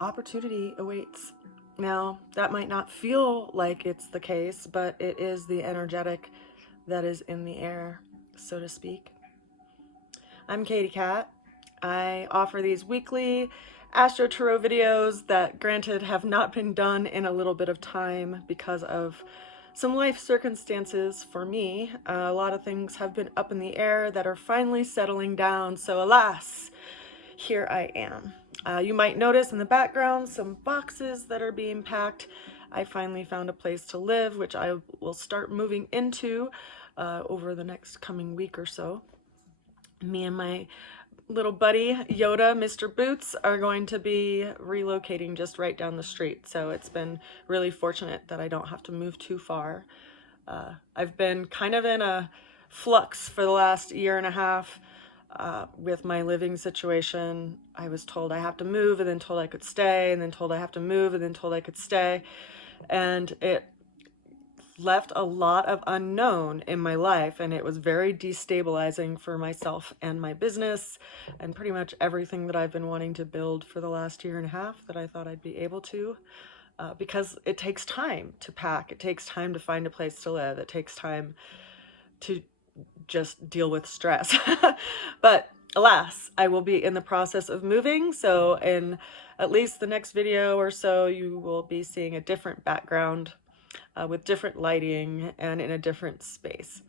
opportunity awaits. Now, that might not feel like it's the case, but it is the energetic that is in the air, so to speak. I'm Katie Cat. I offer these weekly AstroTarot videos that, granted, have not been done in a little bit of time because of some life circumstances for me. A lot of things have been up in the air that are finally settling down, so alas, here I am. You might notice in the background some boxes that are being packed. I finally found a place to live, which I will start moving into over the next coming week or so. Me and my little buddy, Yoda, Mr. Boots, are going to be relocating just right down the street. So it's been really fortunate that I don't have to move too far. I've been kind of in a flux for the last year and a half with my living situation. I was told I have to move and then told I could stay and then told I have to move and then told I could stay. And it left a lot of unknown in my life, and it was very destabilizing for myself and my business and pretty much everything that I've been wanting to build for the last year and a half that I thought I'd be able to, because it takes time to pack, it takes time to find a place to live, it takes time to just deal with stress. But alas, I will be in the process of moving, so in at least the next video or so you will be seeing a different background with different lighting and in a different space.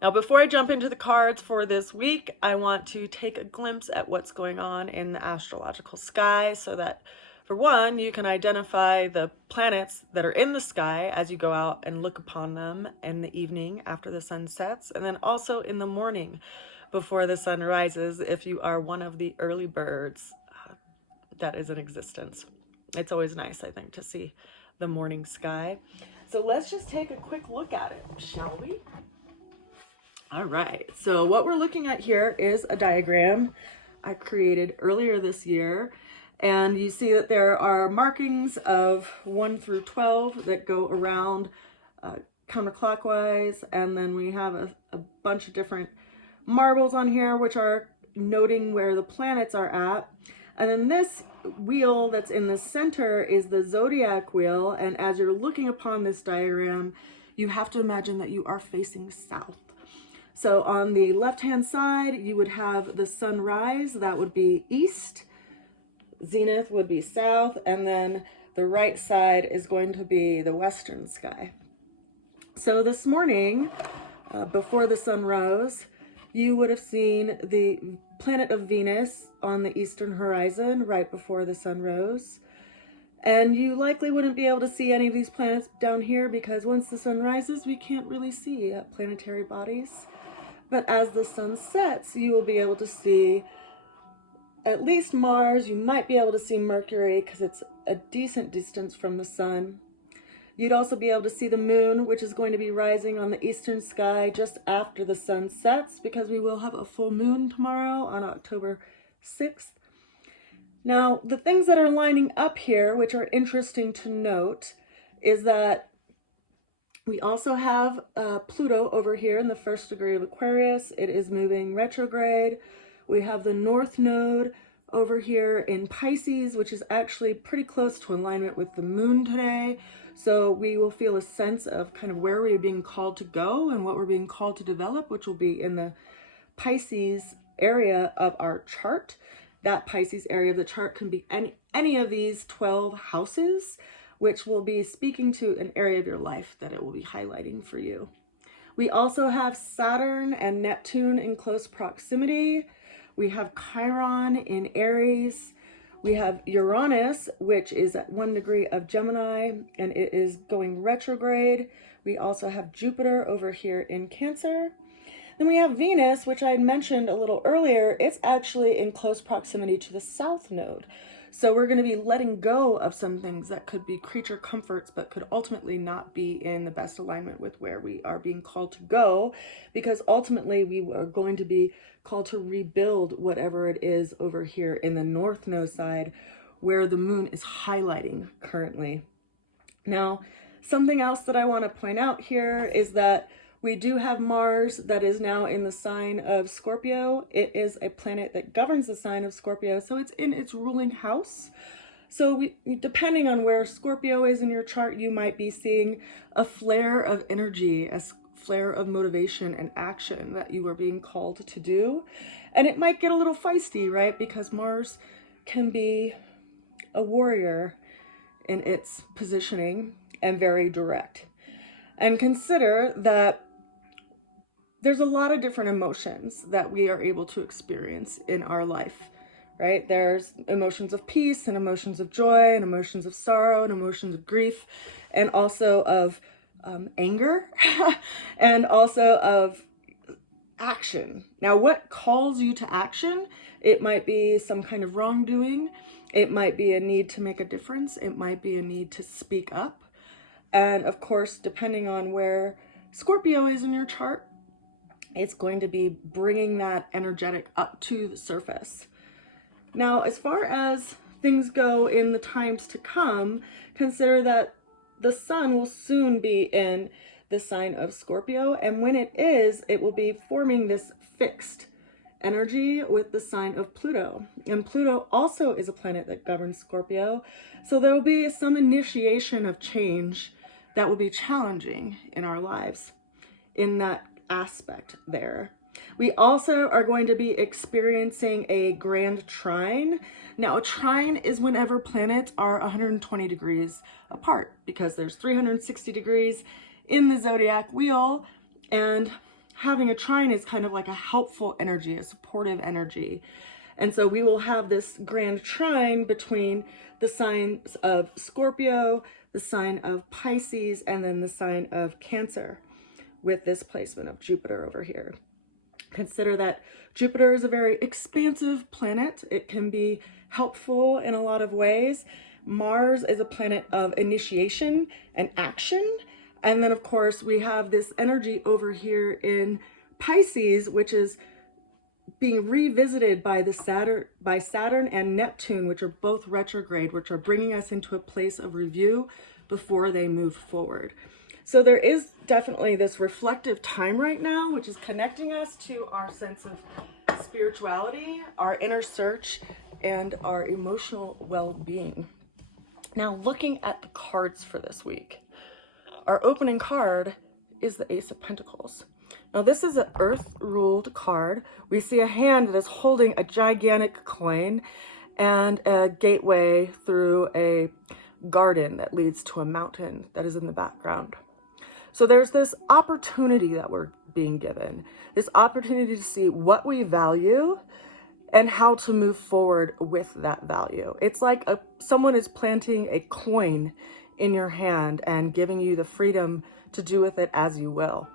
Now, before I jump into the cards for this week, I want to take a glimpse at what's going on in the astrological sky so that, for one, you can identify the planets that are in the sky as you go out and look upon them in the evening after the sun sets, and then also in the morning before the sun rises if you are one of the early birds that is in existence. It's always nice, I think, to see the morning sky. So let's just take a quick look at it, shall we? All right, so what we're looking at here is a diagram I created earlier this year, and you see that there are markings of 1 through 12 that go around counterclockwise, and then we have a bunch of different marbles on here which are noting where the planets are at. And then this wheel that's in the center is the zodiac wheel, and as you're looking upon this diagram, you have to imagine that you are facing south. So on the left-hand side, you would have the sunrise, that would be east, zenith would be south, and then the right side is going to be the western sky. So this morning, before the sun rose, you would have seen the planet of Venus on the eastern horizon right before the sun rose. And you likely wouldn't be able to see any of these planets down here because once the sun rises, we can't really see planetary bodies. But as the sun sets, you will be able to see at least Mars. You might be able to see Mercury because it's a decent distance from the sun. You'd also be able to see the moon, which is going to be rising on the eastern sky just after the sun sets, because we will have a full moon tomorrow on October 6th. Now, the things that are lining up here, which are interesting to note, is that we also have Pluto over here in the 1st degree of Aquarius. It is moving retrograde. We have the North Node over here in Pisces, which is actually pretty close to alignment with the moon today. So we will feel a sense of kind of where we're being called to go and what we're being called to develop, which will be in the Pisces area of our chart. That Pisces area of the chart can be any of these 12 houses, which will be speaking to an area of your life that it will be highlighting for you. We also have Saturn and Neptune in close proximity. We have Chiron in Aries. We have Uranus, which is at 1 degree of Gemini, and it is going retrograde. We also have Jupiter over here in Cancer. Then we have Venus, which I had mentioned a little earlier. It's actually in close proximity to the South Node. So we're going to be letting go of some things that could be creature comforts, but could ultimately not be in the best alignment with where we are being called to go, because ultimately we are going to be called to rebuild whatever it is over here in the North Node side, where the moon is highlighting currently. Now, something else that I want to point out here is that We do have Mars that is now in the sign of Scorpio. It is a planet that governs the sign of Scorpio, so it's in its ruling house. So depending on where Scorpio is in your chart, you might be seeing a flare of energy, a flare of motivation and action that you are being called to do. And it might get a little feisty, right? Because Mars can be a warrior in its positioning and very direct. And consider that there's a lot of different emotions that we are able to experience in our life, right? There's emotions of peace and emotions of joy and emotions of sorrow and emotions of grief, and also of anger and also of action. Now, what calls you to action? It might be some kind of wrongdoing. It might be a need to make a difference. It might be a need to speak up. And of course, depending on where Scorpio is in your chart, it's going to be bringing that energetic up to the surface. Now, as far as things go in the times to come, consider that the sun will soon be in the sign of Scorpio. And when it is, it will be forming this fixed energy with the sign of Pluto. And Pluto also is a planet that governs Scorpio. So there will be some initiation of change that will be challenging in our lives in that aspect there. We also are going to be experiencing a grand trine. Now, a trine is whenever planets are 120 degrees apart, because there's 360 degrees in the zodiac wheel, and having a trine is kind of like a helpful energy, a supportive energy. And so we will have this grand trine between the signs of Scorpio, the sign of Pisces, and then the sign of Cancer, with this placement of Jupiter over here. Consider that Jupiter is a very expansive planet. It can be helpful in a lot of ways. Mars is a planet of initiation and action. And then, of course, we have this energy over here in Pisces, which is being revisited by Saturn and Neptune, which are both retrograde, which are bringing us into a place of review before they move forward. So there is definitely this reflective time right now, which is connecting us to our sense of spirituality, our inner search, and our emotional well-being. Now, looking at the cards for this week, our opening card is the Ace of Pentacles. Now, this is an earth-ruled card. We see a hand that is holding a gigantic coin and a gateway through a garden that leads to a mountain that is in the background. So there's this opportunity that we're being given, this opportunity to see what we value and how to move forward with that value. It's like someone is planting a coin in your hand and giving you the freedom to do with it as you will.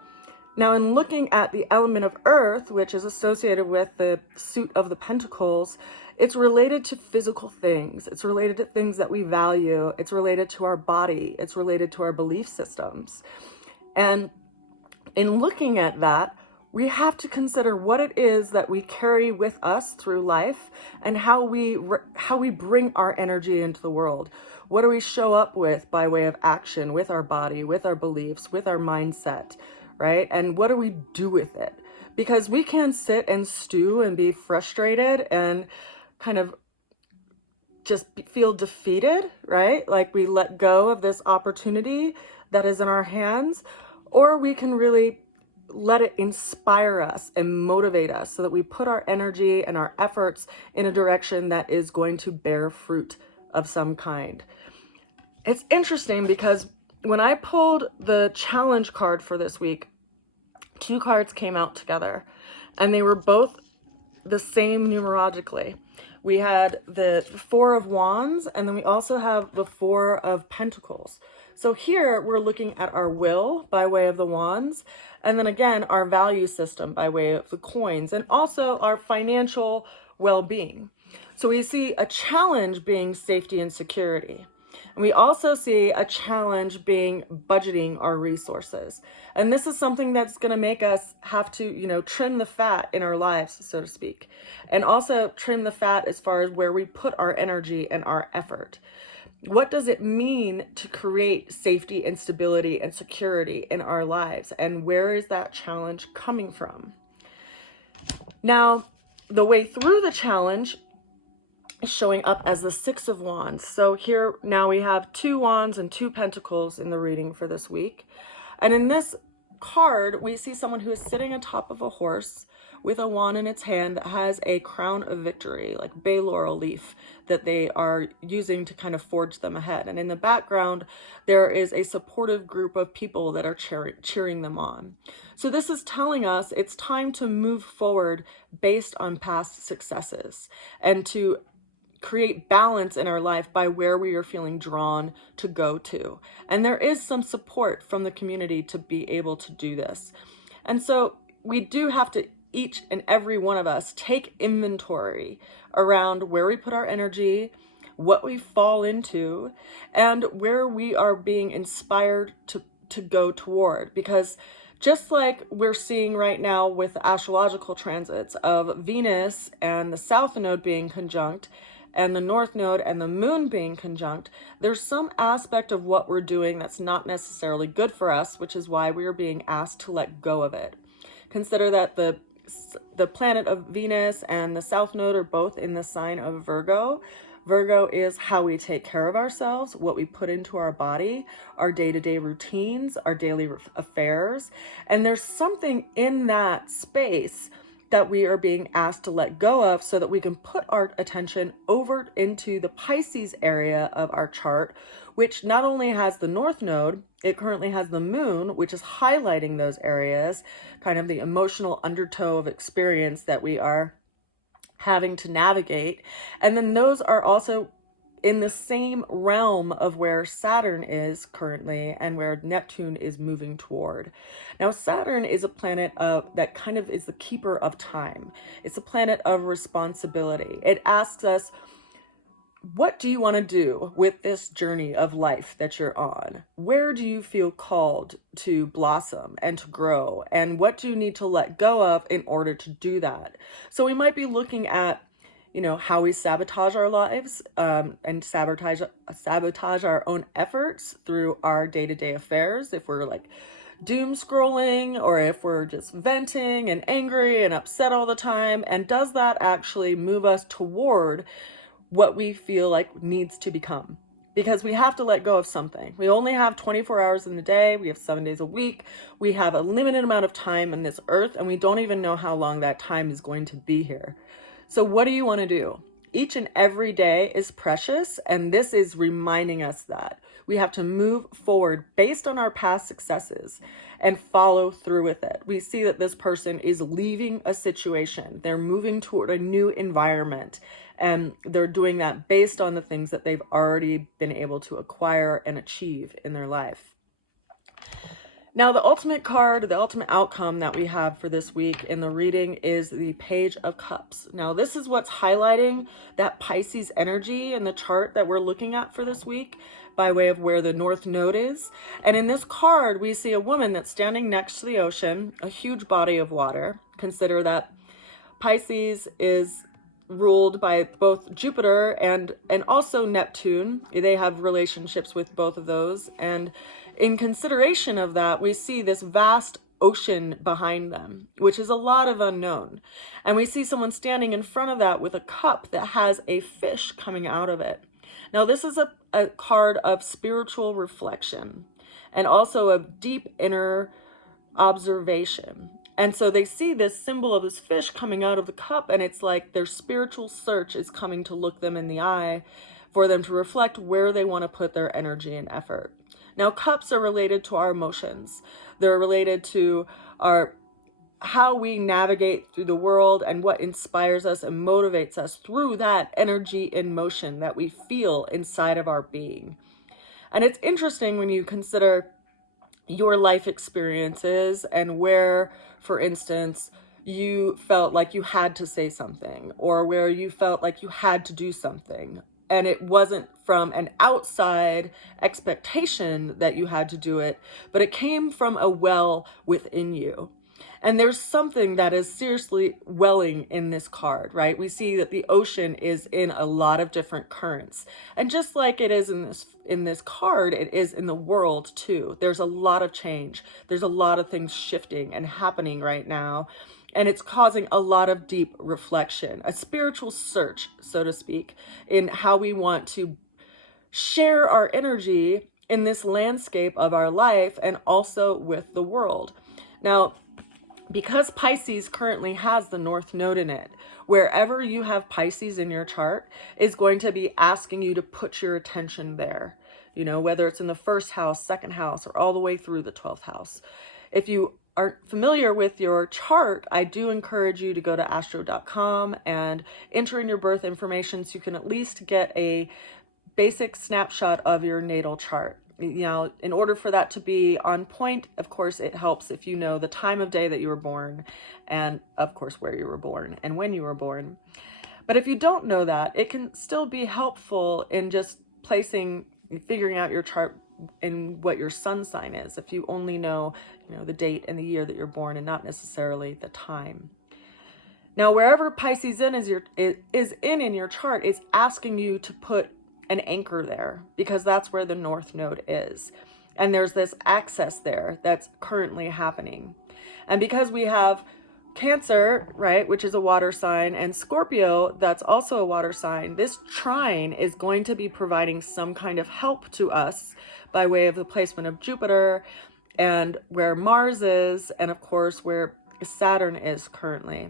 Now, in looking at the element of earth, which is associated with the suit of the pentacles, it's related to physical things. It's related to things that we value. It's related to our body. It's related to our belief systems. And in looking at that, we have to consider what it is that we carry with us through life and how we bring our energy into the world. What do we show up with by way of action, with our body, with our beliefs, with our mindset, right? And what do we do with it? Because we can sit and stew and be frustrated and kind of just feel defeated, right? Like we let go of this opportunity that is in our hands, or we can really let it inspire us and motivate us so that we put our energy and our efforts in a direction that is going to bear fruit of some kind. It's interesting because when I pulled the challenge card for this week, two cards came out together and they were both the same numerologically. We had the Four of Wands, and then we also have the Four of Pentacles. So here we're looking at our will by way of the wands, and then again, our value system by way of the coins, and also our financial well-being. So we see a challenge being safety and security. And we also see a challenge being budgeting our resources. And this is something that's going to make us have to, trim the fat in our lives, so to speak. And also trim the fat as far as where we put our energy and our effort. What does it mean to create safety and stability and security in our lives? And where is that challenge coming from? Now, the way through the challenge is showing up as the Six of Wands. So here now we have 2 wands and 2 pentacles in the reading for this week. And in this card, we see someone who is sitting atop of a horse with a wand in its hand that has a crown of victory, like bay laurel leaf, that they are using to kind of forge them ahead. And in the background, there is a supportive group of people that are cheering them on. So this is telling us it's time to move forward based on past successes and to create balance in our life by where we are feeling drawn to go to. And there is some support from the community to be able to do this. And so we do have to, each and every one of us, take inventory around where we put our energy, what we fall into, and where we are being inspired to go toward. Because just like we're seeing right now with the astrological transits of Venus and the South Node being conjunct, and the North Node and the Moon being conjunct, there's some aspect of what we're doing that's not necessarily good for us, which is why we are being asked to let go of it. Consider that the planet of Venus and the South Node are both in the sign of Virgo. Virgo is how we take care of ourselves, what we put into our body, our day-to-day routines, our daily affairs. And there's something in that space that we are being asked to let go of so that we can put our attention over into the Pisces area of our chart, which not only has the North Node, it currently has the Moon, which is highlighting those areas, kind of the emotional undertow of experience that we are having to navigate. And then those are also in the same realm of where Saturn is currently and where Neptune is moving toward. Now, Saturn is a planet that kind of is the keeper of time. It's a planet of responsibility. It asks us, what do you want to do with this journey of life that you're on? Where do you feel called to blossom and to grow? And what do you need to let go of in order to do that? So we might be looking at, how we sabotage our lives and sabotage our own efforts through our day-to-day affairs. If we're like doom scrolling, or if we're just venting and angry and upset all the time, and does that actually move us toward what we feel like needs to become? Because we have to let go of something. We only have 24 hours in the day. We have 7 days a week. We have a limited amount of time on this earth, and we don't even know how long that time is going to be here. So what do you want to do? Each and every day is precious, and this is reminding us that we have to move forward based on our past successes and follow through with it. We see that this person is leaving a situation. They're moving toward a new environment, and they're doing that based on the things that they've already been able to acquire and achieve in their life. Now, the ultimate card, the ultimate outcome that we have for this week in the reading is the Page of Cups. Now, this is what's highlighting that Pisces energy in the chart that we're looking at for this week by way of where the North Node is. And in this card, we see a woman that's standing next to the ocean, a huge body of water. Consider that Pisces is ruled by both Jupiter and also Neptune. They have relationships with both of those. And in consideration of that, we see this vast ocean behind them, which is a lot of unknown. And we see someone standing in front of that with a cup that has a fish coming out of it. Now, this is a card of spiritual reflection and also of deep inner observation. And so they see this symbol of this fish coming out of the cup, and it's like their spiritual search is coming to look them in the eye for them to reflect where they want to put their energy and effort. Now, cups are related to our emotions. They're related to how we navigate through the world and what inspires us and motivates us through that energy and motion that we feel inside of our being. And it's interesting when you consider your life experiences and where, for instance, you felt like you had to say something, or where you felt like you had to do something, and it wasn't from an outside expectation that you had to do it, but it came from a well within you. And there's something that is seriously welling in this card, right? We see that the ocean is in a lot of different currents. And just like it is in this card, it is in the world too. There's a lot of change. There's a lot of things shifting and happening right now. And it's causing a lot of deep reflection, a spiritual search, so to speak, in how we want to share our energy in this landscape of our life and also with the world. Now, because Pisces currently has the North Node in it, wherever you have Pisces in your chart is going to be asking you to put your attention there, you know, whether it's in the first house, second house, or all the way through the 12th house. If you aren't familiar with your chart, I do encourage you to go to astro.com and enter in your birth information so you can at least get a basic snapshot of your natal chart. You know, in order for that to be on point, of course, it helps if you know the time of day that you were born and, of course, where you were born and when you were born. But if you don't know that, it can still be helpful in just figuring out your chart and what your sun sign is if you only know, you know, the date and the year that you're born and not necessarily the time. Now, wherever Pisces is in your chart, it's asking you to put an anchor there because that's where the North Node is. And there's this access there that's currently happening. And because we have Cancer, right, which is a water sign, and Scorpio, that's also a water sign, this trine is going to be providing some kind of help to us by way of the placement of Jupiter and where Mars is, and of course where Saturn is currently.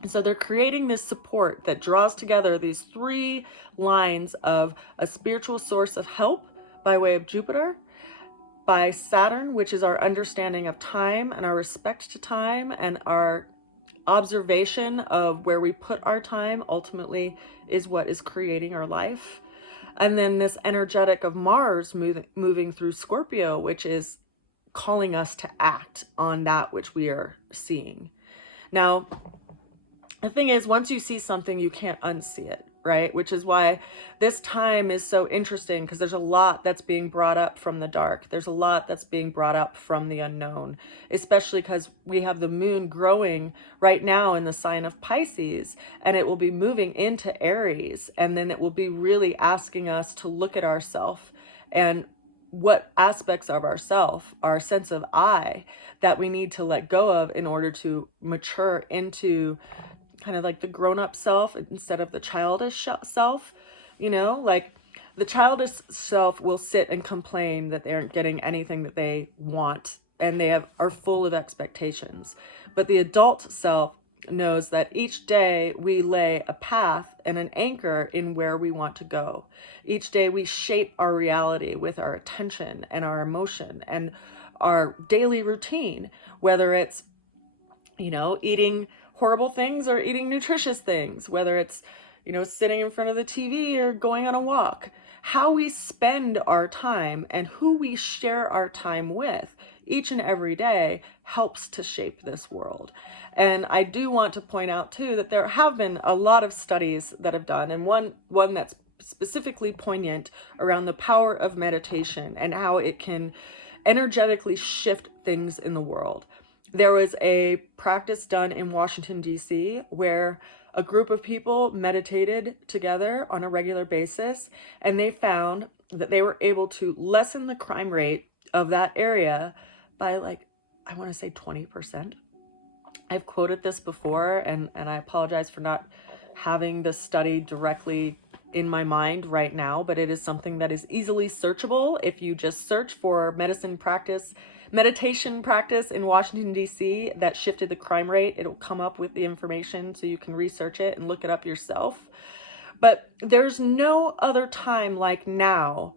And so they're creating this support that draws together these three lines of a spiritual source of help by way of Jupiter, by Saturn, which is our understanding of time and our respect to time and our observation of where we put our time ultimately is what is creating our life. And then this energetic of Mars moving through Scorpio, which is calling us to act on that which we are seeing. Now, the thing is, once you see something, you can't unsee it, right? Which is why this time is so interesting, because there's a lot that's being brought up from the dark. There's a lot that's being brought up from the unknown, especially because we have the moon growing right now in the sign of Pisces, and it will be moving into Aries, and then it will be really asking us to look at ourselves and what aspects of ourself, our sense of I, that we need to let go of in order to mature into kind of like the grown-up self instead of the childish self. You know, like the childish self will sit and complain that they aren't getting anything that they want and they are full of expectations. But the adult self knows that each day we lay a path and an anchor in where we want to go. Each day we shape our reality with our attention and our emotion and our daily routine, whether it's, you know, eating horrible things or eating nutritious things, whether it's, you know, sitting in front of the TV or going on a walk. How we spend our time and who we share our time with each and every day helps to shape this world. And I do want to point out too that there have been a lot of studies that have done, and one that's specifically poignant around the power of meditation and how it can energetically shift things in the world. There was a practice done in Washington, D.C., where a group of people meditated together on a regular basis, and they found that they were able to lessen the crime rate of that area by, like, I want to say 20%. I've quoted this before, and I apologize for not having this study directly in my mind right now, but it is something that is easily searchable. If you just search for meditation practice in Washington, D.C. that shifted the crime rate, it'll come up with the information so you can research it and look it up yourself. But there's no other time like now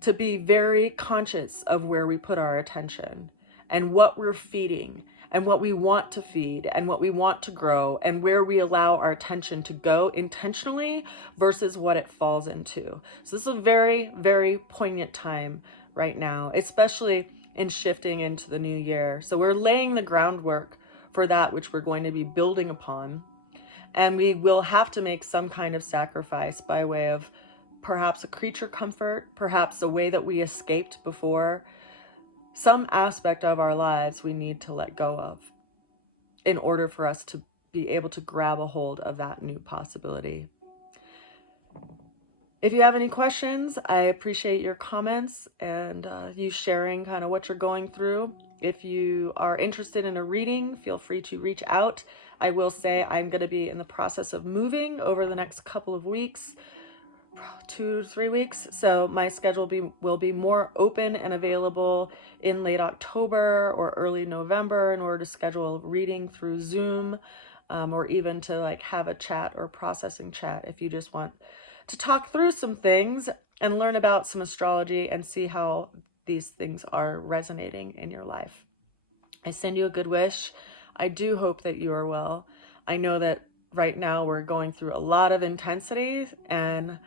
to be very conscious of where we put our attention and what we're feeding and what we want to feed and what we want to grow and where we allow our attention to go intentionally versus what it falls into. So this is a very, very poignant time right now, especially in shifting into the new year. So we're laying the groundwork for that which we're going to be building upon. And we will have to make some kind of sacrifice by way of perhaps a creature comfort, perhaps a way that we escaped before. Some aspect of our lives we need to let go of. in order for us to be able to grab a hold of that new possibility. If you have any questions, I appreciate your comments and you sharing kind of what you're going through. If you are interested in a reading, feel free to reach out. I will say I'm going to be in the process of moving over the next couple of weeks, 2 to 3 weeks. So my schedule will be more open and available in late October or early November in order to schedule a reading through Zoom, or even to like have a chat or processing chat if you just want to talk through some things and learn about some astrology and see how these things are resonating in your life. I send you a good wish. I do hope that you are well. I know that right now we're going through a lot of intensity, and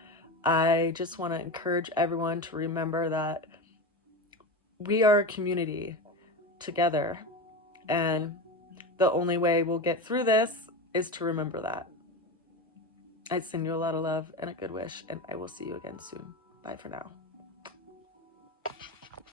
I just want to encourage everyone to remember that we are a community together, and the only way we'll get through this is to remember that. I send you a lot of love and a good wish, and I will see you again soon. Bye for now.